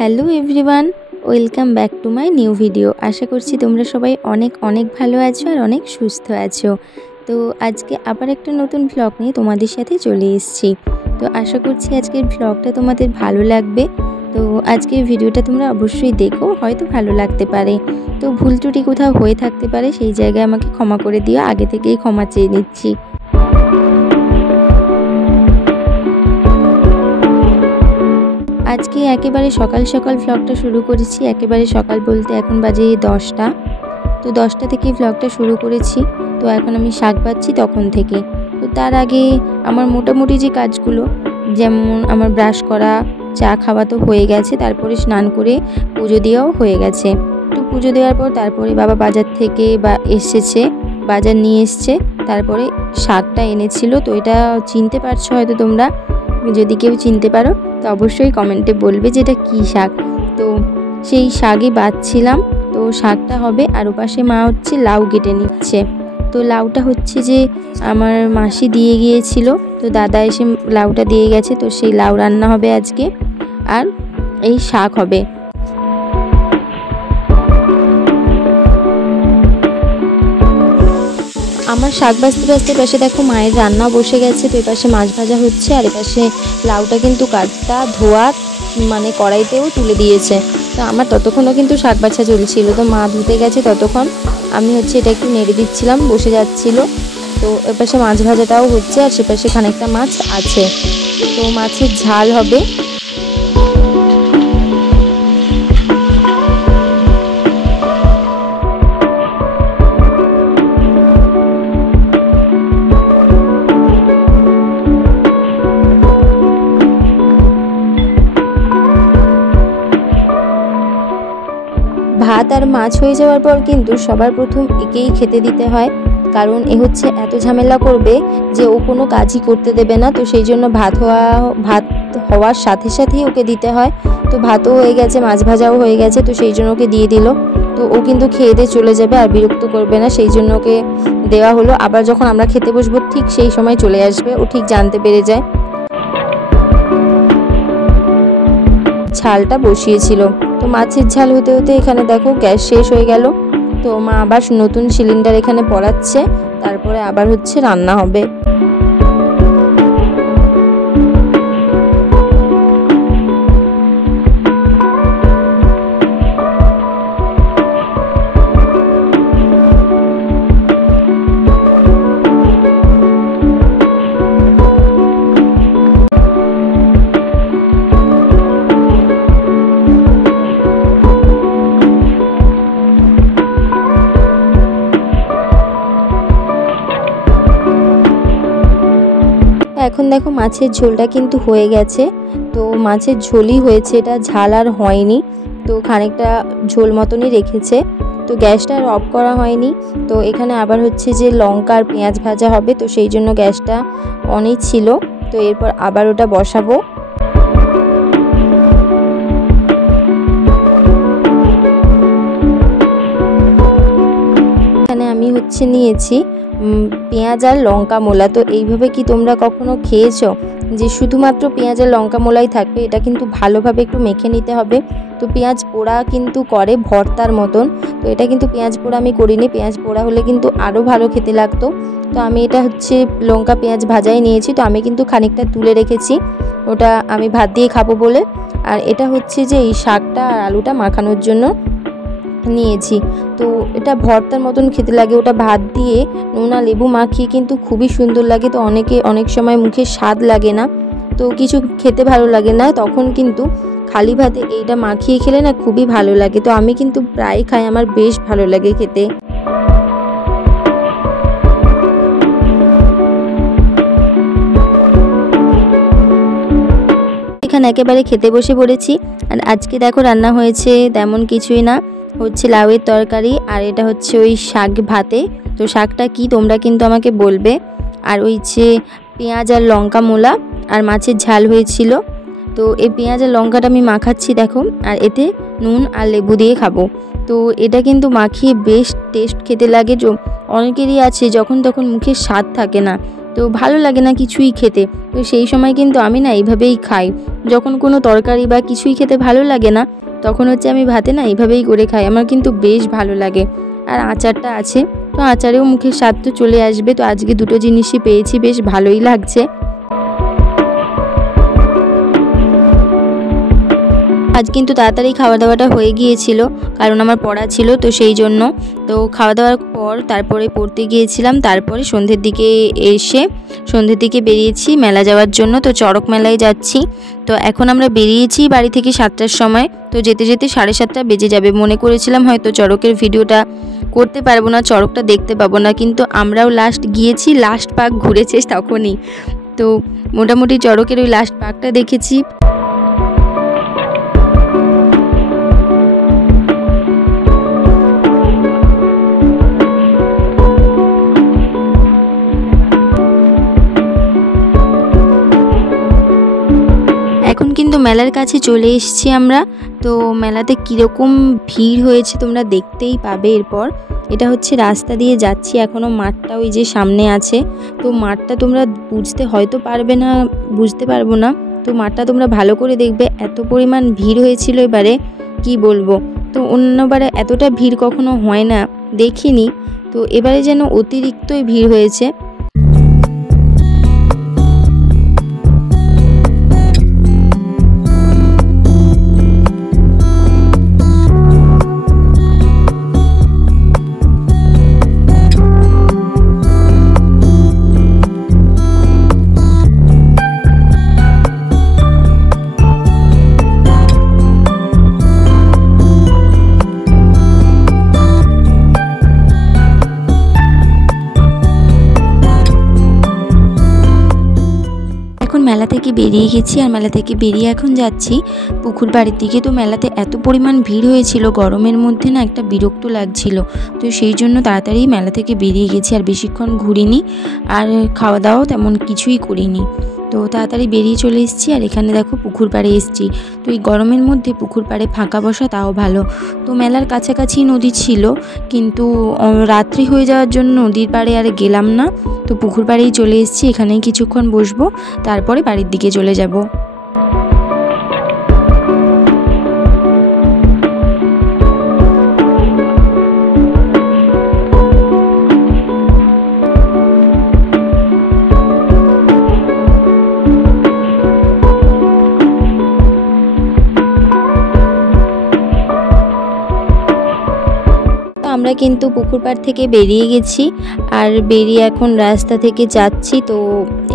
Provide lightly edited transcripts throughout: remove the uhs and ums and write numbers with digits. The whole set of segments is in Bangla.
Hello everyone, welcome back to my new video. আশা করছি তোমরা সবাই অনেক অনেক ভালো আছো আর অনেক সুস্থ আছো। তো আজকে আবার একটা নতুন ভ্লগ নিয়ে তোমাদের সাথে চলে এসেছি। তো আশা করছি আজকের ভ্লগটা তোমাদের ভালো লাগবে। তো আজকের ভিডিওটা তোমরা অবশ্যই দেখো, হয়তো ভালো লাগতে পারে। তো ভুল ত্রুটি কোথাও হয়ে থাকতে পারে, সেই জায়গায় আমাকে ক্ষমা করে দিও, আগে থেকেই ক্ষমা চেয়ে নিচ্ছি। আজকে একেবারে সকাল সকাল ভ্লগটা শুরু করেছি। একেবারে সকাল বলতে এখন বাজে 10টা। তো 10টা থেকেই ভ্লগটা শুরু করেছি। তো এখন আমি শাক বাছছি তখন থেকে। তো তার আগে আমার মোটামুটি যে কাজগুলো, যেমন আমার ব্রাশ করা, চা খাওয়া তো হয়ে গেছে, তারপরে স্নান করে পুজো দেওয়াও হয়ে গেছে। তো পুজো দেওয়ার পর তারপরে বাবা বাজার থেকে এসেছে, বাজার নিয়ে এসছে, তারপরে শাকটা এনেছিল। তো এটা চিনতে পারছো হয়তো তোমরা, যদি কেউ চিনতে পারো তো অবশ্যই কমেন্টে বলবে যে এটা কী শাক। তো সেই শাকই বাছছিলাম। তো শাকটা হবে, আর ওপাশে মা হচ্ছে লাউ কেটে নিচ্ছে। তো লাউটা হচ্ছে যে আমার মাসি দিয়ে গিয়েছিল, তো দাদা এসে লাউটা দিয়ে গেছে। তো সেই লাউ রান্না হবে আজকে, আর এই শাক হবে। আমার শাক বাছতে বাছতে পাশে দেখো মায়ের রান্না বসে গেছে। তো এপাশে মাছ ভাজা হচ্ছে, আর এপাশে লাউটা কিন্তু কাটা ধোয়া মানে কড়াইতেও তুলে দিয়েছে। তো আমার ততক্ষণও কিন্তু শাক বাছা চলছিল। তো মা ধুতে গেছে, ততক্ষণ আমি হচ্ছে এটা একটু নেড়ে দিচ্ছিলাম, বসে যাচ্ছিল। তো এপাশে মাছ ভাজাটাও হচ্ছে, আর সেপাশে খানিকটা মাছ আছে। তো মাছের ঝাল হবে। ভাত আর মাছ হয়ে যাওয়ার পর কিন্তু সবার প্রথম একেই খেতে দিতে হয়, কারণ এ হচ্ছে এত ঝামেলা করবে যে ও কোনো কাজই করতে দেবে না। তো সেই জন্য ভাত হওয়ার সাথে সাথেই ওকে দিতে হয়। তো ভাতও হয়ে গেছে, মাছ ভাজাও হয়ে গেছে, তো সেই জন্য ওকে দিয়ে দিল। তো ও কিন্তু খেয়ে দিয়ে চলে যাবে, আর বিরক্ত করবে না, সেই জন্য ওকে দেওয়া হলো। আবার যখন আমরা খেতে বসবো ঠিক সেই সময় চলে আসবে, ও ঠিক জানতে পেরে যায়। ঝালটা বসিয়েছিল। তো মাছের ঝাল হতে হতে এখানে দেখো গ্যাস শেষ হয়ে গেল। তো মা আবার নতুন সিলিন্ডার এখানে পড়াচ্ছে, তারপরে আবার হচ্ছে রান্না হবে। এখন দেখো মাছের ঝোলটা কিন্তু হয়ে গেছে। তো মাছের ঝোলই হয়েছে, এটা ঝাল আর হয়নি। তো খানিকটা ঝোল মতনই রেখেছে। তো গ্যাসটা আর অফ করা হয়নি। তো এখানে আবার হচ্ছে যে লঙ্কা আর পেঁয়াজ ভাজা হবে, তো সেই জন্য গ্যাসটা অনই ছিল। তো এরপর আবার ওটা বসাবো। এখানে আমি হচ্ছে নিয়েছি পেঁয়াজ আর লঙ্কা মোলা। তো এইভাবে কি তোমরা কখনো খেয়েছো যে শুধুমাত্র পেঁয়াজ আর লঙ্কা মোলাই থাকবে? এটা কিন্তু ভালোভাবে একটু মেখে নিতে হবে। তো পেঁয়াজ পোড়া কিন্তু করে ভর্তার মতন, তো এটা কিন্তু পেঁয়াজ পোড়া আমি করিনি। পেঁয়াজ পোড়া হলে কিন্তু আরও ভালো খেতে লাগতো। তো আমি এটা হচ্ছে লঙ্কা পেঁয়াজ ভাজাই নিয়েছি। তো আমি কিন্তু খানিকটা তুলে রেখেছি, ওটা আমি ভাত দিয়ে খাবো বলে। আর এটা হচ্ছে যে এই শাকটা আর আলুটা মাখানোর জন্য নিয়েছি। তো এটা ভর্তার মতন খেতে লাগে, ওটা ভাত দিয়ে নুন আর লেবু মাখিয়ে কিন্তু খুবই সুন্দর লাগে। তো অনেক সময় মুখে স্বাদ লাগে না, তো কিছু খেতে ভালো লাগে না, তখন কিন্তু খালি ভাতে এইটা মাখিয়ে খেলে না খুবই ভালো লাগে। তো আমি কিন্তু প্রায় খাই, আমার বেশ ভালো লাগে খেতে। এখানে একেবারে খেতে বসে পড়েছি। আর আজকে দেখো রান্না হয়েছে তেমন কিছুই না, হচ্ছে লাউয়ের তরকারি, আর এটা হচ্ছে ওই শাক ভাতে। তো শাকটা কি তোমরা কিন্তু আমাকে বলবে। আর ওই যে পেঁয়াজ আর লঙ্কা মোলা আর মাছের ঝাল হয়েছিল। তো এই পেঁয়াজ আর লঙ্কাটা আমি মাখাচ্ছি দেখো, আর এতে নুন আর লেবু দিয়ে খাবো। তো এটা কিন্তু মাখিয়ে বেশ টেস্ট খেতে লাগে। অনেকেরই আছে যখন তখন মুখে স্বাদ থাকে না, তো ভালো লাগে না কিছুই খেতে। তো সেই সময় কিন্তু আমি না এইভাবেই খাই, যখন কোনো তরকারি বা কিছুই খেতে ভালো লাগে না তখন হচ্ছে আমি ভাতে না এইভাবেই করে খাই, আমার কিন্তু বেশ ভালো লাগে। আর আচারটা আছে, তো আচারেও মুখের স্বাদ তো চলে আসবে। তো আজকে দুটো জিনিসই পেয়েছি, বেশ ভালোই লাগছে। আজ কিন্তু তাড়াতাড়ি খাওয়া দাওয়াটা হয়ে গিয়েছিল, কারণ আমার পড়া ছিল, তো সেই জন্য। তো খাওয়া দাওয়ার পর তারপরে পড়তে গিয়েছিলাম, তারপরে সন্ধ্যের দিকে বেরিয়েছি মেলা যাওয়ার জন্য। তো চড়ক মেলায় যাচ্ছি। তো এখন আমরা বেরিয়েছি বাড়ি থেকে 7টার সময়, তো যেতে যেতে 7:30 বেজে যাবে। মনে করেছিলাম হয়তো চড়কের ভিডিওটা করতে পারবো না, চড়কটা দেখতে পাবো না, কিন্তু আমরাও লাস্ট গিয়েছি, লাস্ট পাক ঘুরেছে তখনই। তো মোটামুটি চড়কের ওই লাস্ট পাকটা দেখেছি। এখন কিন্তু মেলার কাছে চলে এসেছি আমরা। তো মেলাতে কীরকম ভিড় হয়েছে তোমরা দেখতেই পাবে এরপর। এটা হচ্ছে রাস্তা দিয়ে যাচ্ছি, এখনও মাঠটা ওই যে সামনে আছে। তো মাঠটা তোমরা বুঝতে পারবো না। তো মাঠটা তোমরা ভালো করে দেখবে, এত পরিমাণ ভিড় হয়েছিল এবারে কি বলবো। তো অন্যবারে এতটা ভিড় কখনো হয় না, দেখিনি। তো এবারে যেন অতিরিক্তই ভিড় হয়েছে। মেলা থেকে বেরিয়ে গেছি, আর মেলা থেকে বেরিয়ে এখন যাচ্ছি পুকুর বাড়ির দিকে। তো মেলাতে এত পরিমাণ ভিড় হয়েছিল, গরমের মধ্যে না একটা বিরক্ত লাগছিল। তো সেই জন্য তাড়াতাড়ি মেলা থেকে বেরিয়ে গেছি, আর বেশিক্ষণ ঘুরিনি, আর খাওয়া দাওয়াও তেমন কিছুই করিনি। তো তাড়াতাড়ি বেরিয়ে চলে এসেছি। আর এখানে দেখো পুকুর পাড়ে এসেছি। তো এই গরমের মধ্যে পুকুর পাড়ে ফাঁকা বসা তাও ভালো। তো মেলার কাছাকাছি নদী ছিল, কিন্তু রাত্রি হয়ে যাওয়ার জন্য নদীর পাড়ে আর গেলাম না। তো পুকুর পাড়েই চলে এসেছি, এখানেই কিছুক্ষণ বসবো, তারপরে বাড়ির দিকে চলে যাব। আমরা কিন্তু পুকুর পাড় থেকে বেরিয়ে গেছি, আর বেরিয়ে এখন রাস্তা থেকে যাচ্ছি। তো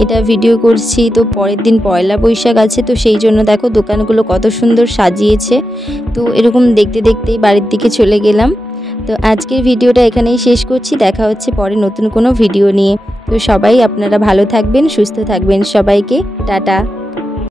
এটা ভিডিও করছি, তো পরের দিন পয়লা বৈশাখ আছে, তো সেই জন্য দেখো দোকানগুলো কত সুন্দর সাজিয়েছে। তো এরকম দেখতে দেখতেই বাড়ির দিকে চলে গেলাম। তো আজকের ভিডিওটা এখানেই শেষ করছি, দেখা হচ্ছে পরে নতুন কোনো ভিডিও নিয়ে। তো সবাই আপনারা ভালো থাকবেন, সুস্থ থাকবেন, সবাইকে টাটা।